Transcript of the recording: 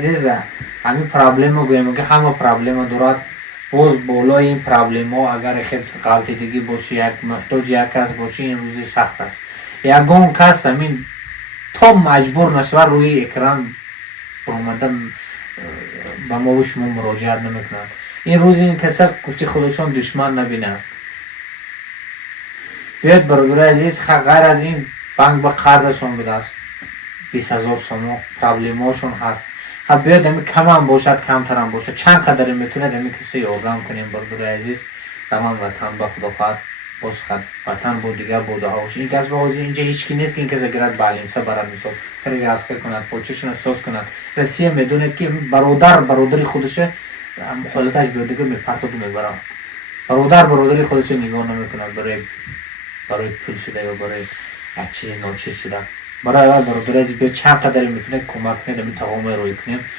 عزیزه همین پرابلم رو گویم که همه پرابلم دارد. باز بالای این پرابلم ها اگر خیلی غلطی دیگه باشی، یک محتاج یک کس باشی، این روزی سخت است. یگان کس همین تا مجبور نشود روی اکران برآمدن به ما و شما مراجعت نمیکنن. این روز این کسا گفتی خودشون دشمن نبینن. بیاید برادر عزیز غیر از این بانک به قرضشون بده، 20,000 سوم پرابلم هاشون هست. خب بیاید همین کم هم باشد کمتر هم باشد چند قدر میتونه همین کسی یاردم کنیم برادر عزیز. تمام وطن به خدا خواهد باز خد وطن بود دیگر بوده ها باشه. این کس به حاضر اینجا هیچ کی نیست که این کس گرد بالینسا برد میساد پرگ اسکر کند پوچشون احساس کند. روسیه میدونه که برادری خودشه حالتش بیاده که میپرتو میبرم. برادری خودش نگاه نمیکند برای پول شده یا برای یک چیز ناچیز شده. برای برادر عزیز بیا چند قدر میتونه کمک کنید همین تقامه روی کنیم.